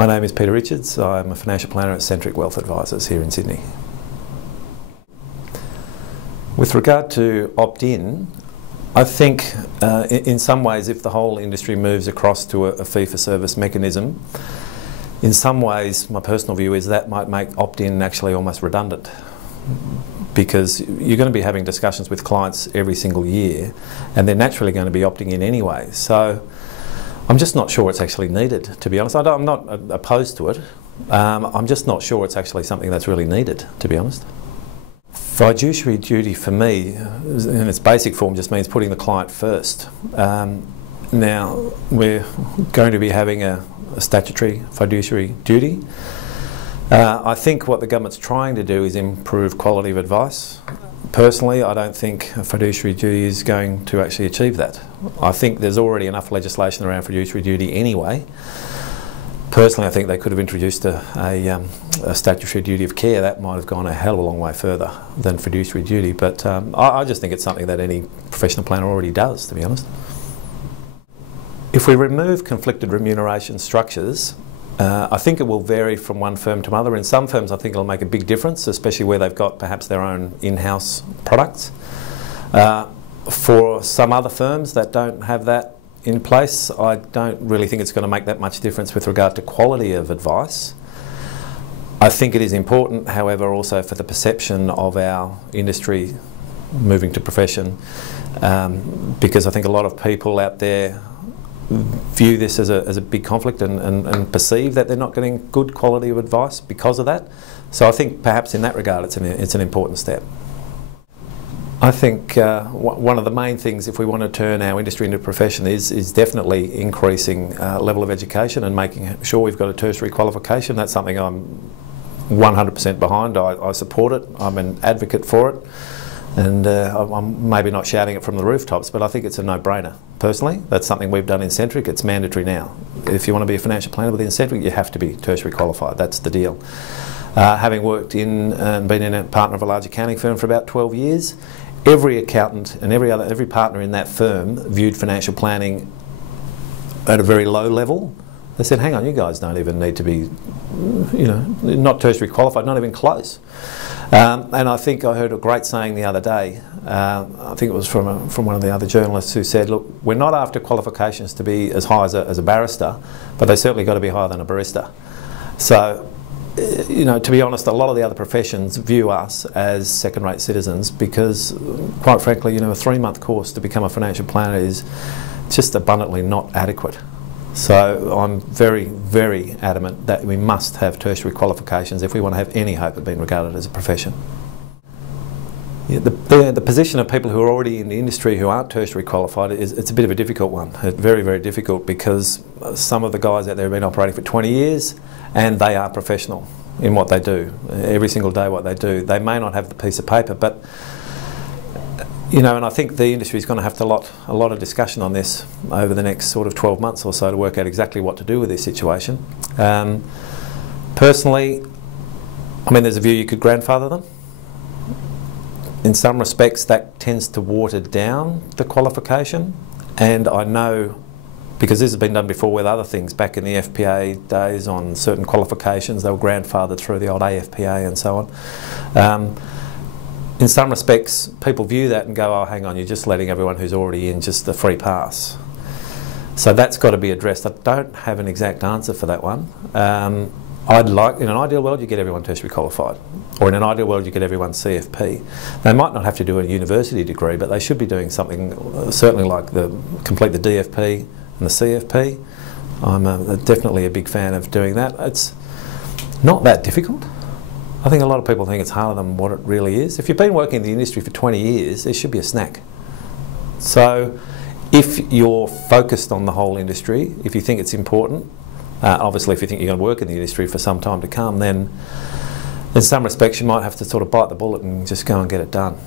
My name is Peter Richards. I'm a financial planner at Centric Wealth Advisers here in Sydney. With regard to opt-in, I think in some ways if the whole industry moves across to a fee-for-service mechanism, in some ways my personal view is that might make opt-in actually almost redundant, because you're going to be having discussions with clients every single year and they're naturally going to be opting in anyway. So I'm just not sure it's actually needed, to be honest. I'm not opposed to it. I'm just not sure it's actually something that's really needed, to be honest. Fiduciary duty for me, in its basic form, just means putting the client first. Now, we're going to be having a statutory fiduciary duty. I think what the government's trying to do is improve quality of advice. Personally, I don't think a fiduciary duty is going to actually achieve that. I think there's already enough legislation around fiduciary duty anyway. Personally, I think they could have introduced a statutory duty of care. That might have gone a hell of a long way further than fiduciary duty, but I just think it's something that any professional planner already does, to be honest. If we remove conflicted remuneration structures, I think it will vary from one firm to another. In some firms I think it'll make a big difference, especially where they've got perhaps their own in-house products. For some other firms that don't have that in place, I don't really think it's going to make that much difference with regard to quality of advice. I think it is important, however, also for the perception of our industry moving to profession, because I think a lot of people out there view this as a big conflict and perceive that they're not getting good quality of advice because of that. So I think perhaps in that regard it's an important step. I think one of the main things if we want to turn our industry into a profession is definitely increasing level of education and making sure we've got a tertiary qualification. That's something I'm 100% behind. I support it. I'm an advocate for it. And I'm maybe not shouting it from the rooftops, but I think it's a no-brainer. Personally, that's something we've done in Centric. It's mandatory now. If you want to be a financial planner within Centric, you have to be tertiary qualified. That's the deal. Having worked in and been in a partner of a large accounting firm for about 12 years, every accountant and every partner in that firm viewed financial planning at a very low level. They said, hang on, you guys don't even need to be, not tertiary qualified, not even close. And I think I heard a great saying the other day, I think it was from one of the other journalists who said, look, we're not after qualifications to be as high as a barrister, but they certainly got to be higher than a barista. So, to be honest, a lot of the other professions view us as second-rate citizens because, quite frankly, a 3-month course to become a financial planner is just abundantly not adequate. So I'm very, very adamant that we must have tertiary qualifications if we want to have any hope of being regarded as a profession. Yeah, the position of people who are already in the industry who aren't tertiary qualified it's a bit of a difficult one. It's very, very difficult because some of the guys out there have been operating for 20 years and they are professional in what they do. Every single day what they do. They may not have the piece of paper, but and I think the industry is going to have a lot of discussion on this over the next sort of 12 months or so to work out exactly what to do with this situation. Personally, there's a view you could grandfather them. In some respects that tends to water down the qualification, and I know, because this has been done before with other things, back in the FPA days on certain qualifications, they were grandfathered through the old AFPA and so on. In some respects, people view that and go, oh, hang on, you're just letting everyone who's already in just the free pass. So that's got to be addressed. I don't have an exact answer for that one. I'd like, in an ideal world, you get everyone tertiary qualified, or in an ideal world, you get everyone CFP. They might not have to do a university degree, but they should be doing something, certainly like complete the DFP and the CFP. I'm definitely a big fan of doing that. It's not that difficult. I think a lot of people think it's harder than what it really is. If you've been working in the industry for 20 years, it should be a snack. So if you're focused on the whole industry, if you think it's important, obviously if you think you're going to work in the industry for some time to come, then in some respects you might have to sort of bite the bullet and just go and get it done.